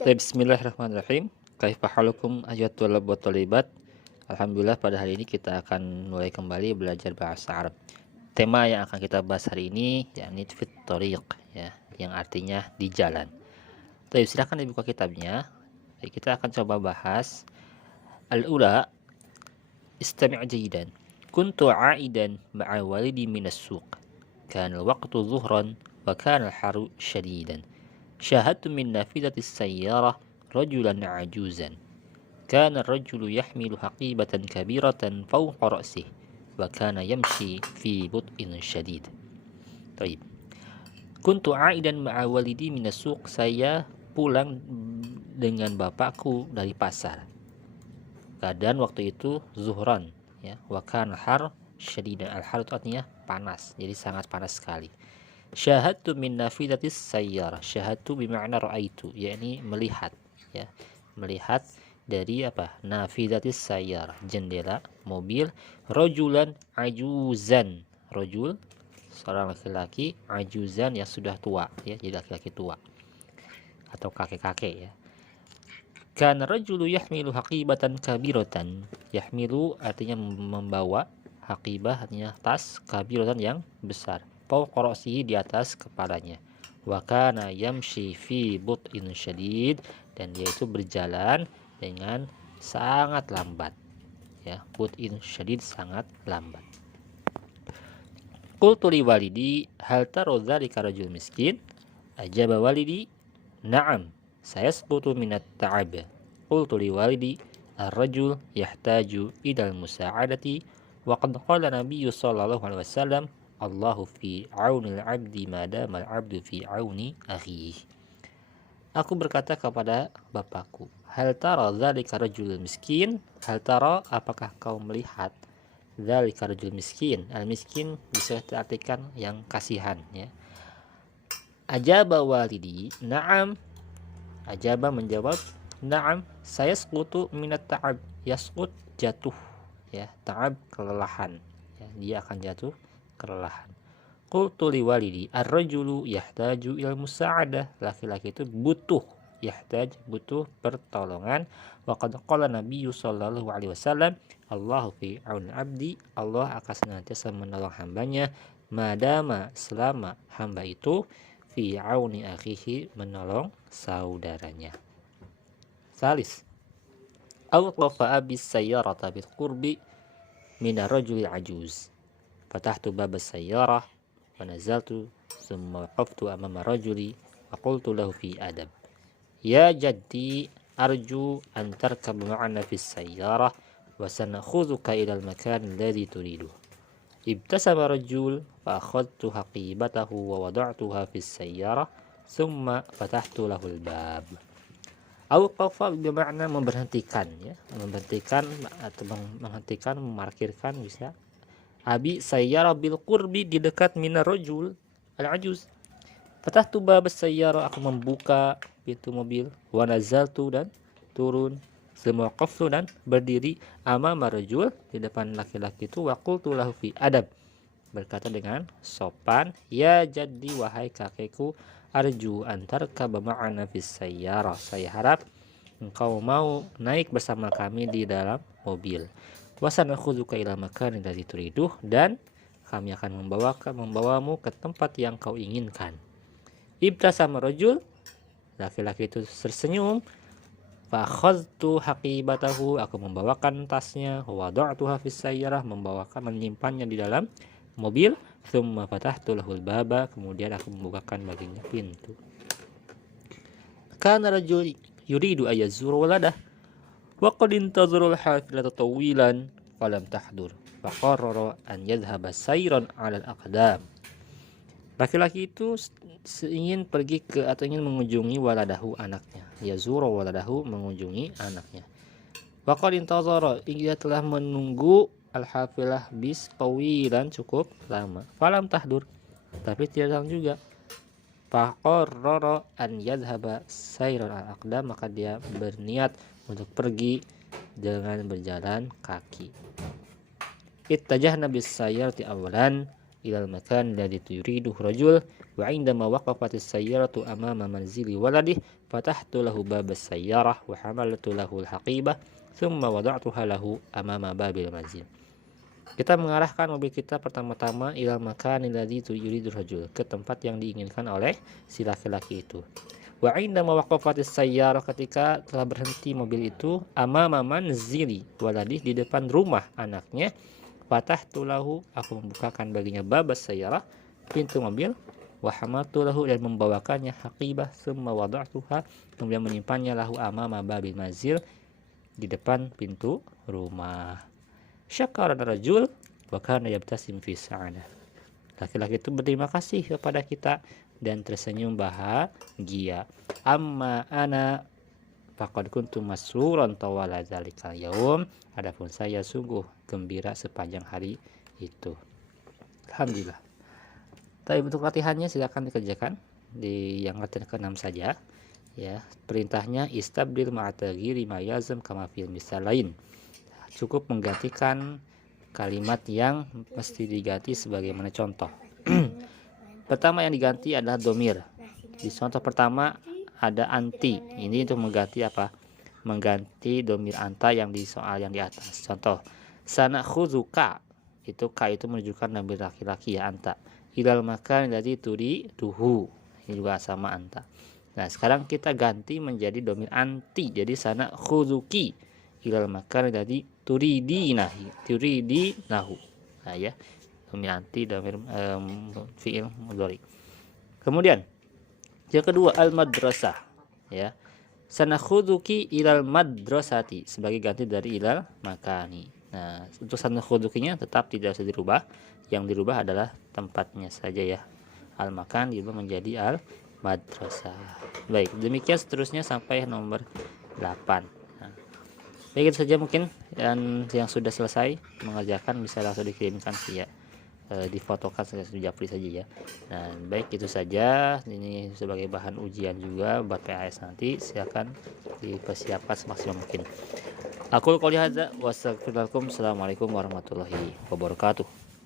Bismillahirrahmanirrahim. Kaifa halukum ayyuhat thalab wa thalibat. Alhamdulillah pada hari ini kita akan mulai kembali belajar bahasa Arab. Tema yang akan kita bahas hari ini yakni fit thariq, ya, yang artinya di jalan. Baik, silakan dibuka kitabnya. Baik, kita akan coba bahas al-ula. Istami' jayidan. Kuntu 'aidan ma'a walidi minas suq. Kana al-waqtu dhuhran wa kana al-haru shadidan. شاهدت من نافذة السيارة رجلا عجوزا كان الرجل يحمل حقيبة كبيرة فوق رأسه وكان يمشي في بطء شديد. طيب. كنت عائدا مع والدي من السوق. Saya pulang dengan bapakku dari pasar. Keadaan waktu itu zuhran, ya. Wa kana har syadidan. Al-har itu artinya panas, jadi sangat panas sekali. Syahadtu min nafidatis sayyarah. Syahadtu bermakna ra'aitu, yakni melihat, ya. Melihat dari apa? Nafidatis sayyarah, jendela mobil. Rajulan ajuzan. Rajul seorang laki-laki, ajuzan yang sudah tua, ya, jadi laki-laki tua atau kakek-kakek, ya. Kana rajulu yahmilu haqibatan kabiratan. Yahmilu artinya membawa, haqibah artinya tas, kabiratan yang besar. Fawqa di atas kepalanya. Wa kana yamshi fi but'in syadid, dan dia itu berjalan dengan sangat lambat, ya. But'in syadid, sangat lambat. Qultu li walidi hal tara dzalika rajul miskin? Ajaba walidi na'am sayasqutu min at-ta'ab. Qultu li walidi ar-rajul yahtaju ila al-musa'adati wa qad qala nabiyyu sallallahu alaihi wasallam Allahu fi aunil abdi madama al-abdu fi auni akhihi. Aku berkata kepada bapakku, hal tara dzalika rajul miskin? Hal tara, apakah kau melihat? Dzalika rajul miskin. Al-miskin bisa diartikan yang kasihan, ya. Ajaba walidi, na'am. Ajaba menjawab, na'am, saya sayasqutu minat ta'ab. Yasqut jatuh, ya. Ta'ab kelelahan, ya. Dia akan jatuh kelelahan. Qultu li walidi ar-rajulu yahtaju ila musa'adah. Laki-laki itu butuh, yahtaj, butuh pertolongan. Wa qad qala nabiyyu sallallahu alaihi wasallam Allahu fi aunil abdi. Allah akan senantiasa menolong hambanya madama, selama hamba itu fi auni akhihi, menolong saudaranya. Salis. Awqafa abis sayyarata bil qurbi min ar-rajuli ajuz. Fatahtu bab as-sayyarah wa nazaltu thumma waqaftu amama rajuli wa qultu lahu fi adab, ya jaddi arju an tarkab ma'ana fi as-sayyarah wa sanakhudhuka ila al-makan alladhi turidu. Ibtasama rajul fa akhadtu haqibatahu wa wada'tuha fi as-sayyarah thumma fatahtu lahu al-bab. Awqafa bermakna memberhentikan, ya, memberhentikan atau menghentikan, memarkirkan bisa. Abi sayyara bil qurbi, di dekat minar rajul al-ajuz. Fatahtu bab sayyara, aku membuka pintu mobil. Wa nazaltu, dan turun. Semawaqaftu, dan berdiri. Amama rajul, di depan laki-laki itu. Wa qultu lahu fi adab, berkata dengan sopan, ya jaddi, wahai kakekku, arju antarka ma'ana fis sayyara, saya harap engkau mau naik bersama kami di dalam mobil. Wasanakhudzuka ila makan dari turiduh, dan kami akan membawamu ke tempat yang kau inginkan. Ibtasama rajul, laki-laki itu tersenyum. Fa akhadtu haqibatahu, aku membawakan tasnya. Wa wada'tuha fis sayyarah, menyimpannya di dalam mobil. Tsumma fatahtu lahul baba, kemudian aku membukakan baginya pintu. Kana rajul yuridu ayazura waladah wa qad intazara al-hafilata tawilan falam tahdur fa qarrara an yadhhaba sayran 'ala al-aqdam. Laki-laki itu ingin pergi ke atau ingin mengunjungi waladahu, anaknya. Yazura waladahu, mengunjungi anaknya. Wa qad intazara, ia telah menunggu al-hafilah bis tawilan, cukup lama. Falam tahdur, tapi tidak datang juga. Fa qarrara an yadhhaba sayran 'ala al-aqdam, maka dia berniat untuk pergi dengan berjalan kaki. Ittajahna bis sayyarati awalan, ilal makan alladhi yuriduhu rajul wa 'indama waqafatis sayyaratu amama manzili waladih fatahtu lahu babas sayyarah wa hamaltu lahu al-haqibah thumma wada'tuha lahu amama babil manzil. Kita mengarahkan mobil kita pertama-tama ilal makan alladhi yuriduhu rajul, ke tempat yang diinginkan oleh si laki-laki itu. Wa 'indama waqafatis sayyarah, ketika telah berhenti mobil itu, amama manzili waladih, di depan rumah anaknya, fatahtu lahu, aku membukakan baginya babas sayyarah, pintu mobil, wa hamaltu lahu, dan membawakannya, haqibah, summa wada'tuha, kemudian menyimpannya, lahu amama babil manzil, di depan pintu rumah. Syakara rajul wa kana yabtasim fi sa'adah. Laki-laki itu berterima kasih kepada kita dan tersenyum bahagia. Amma ana faqad kuntu masruran tawala dzalikal yaum, adapun saya sungguh gembira sepanjang hari itu. Alhamdulillah. Tapi untuk latihannya silakan dikerjakan di yang latihan ke-6 saja. Ya, perintahnya istabdil ma'atagiri ma yazam kama fil misal lain. Cukup menggantikan kalimat yang mesti diganti sebagaimana contoh. Pertama yang diganti adalah domir. Di contoh pertama ada anti. Ini untuk mengganti apa? Mengganti domir anta yang di soal yang di atas. Contoh, sanakhuzuka, itu ka itu menunjukkan domir laki-laki ya, anta. Ilal makan alladzi turiduhu, ini juga sama anta. Nah, sekarang kita ganti menjadi domir anti. Jadi sanakhuzuki ilal makan alladzi turidinahu. Nah ya, domir anti, domir fi'il mudhari. Kemudian yang kedua al-madrasah, ya. Sanakhuduki ilal madrasati, sebagai ganti dari ilal makani. Nah, untuk sanakhudukinya tetap tidak usah dirubah. Yang dirubah adalah tempatnya saja ya. Al-makan dirubah menjadi al-madrasah. Baik, demikian seterusnya sampai nomor 8. Nah, baik, itu saja mungkin yang sudah selesai mengerjakan bisa langsung dikirimkan via difotokan di Japri saja ya. Nah, baik, itu saja. Ini sebagai bahan ujian juga buat PAS nanti. Silakan dipersiapkan semaksimal mungkin. Aku qouli hadza wa astaghfirullahaladzim. Assalamualaikum warahmatullahi wabarakatuh.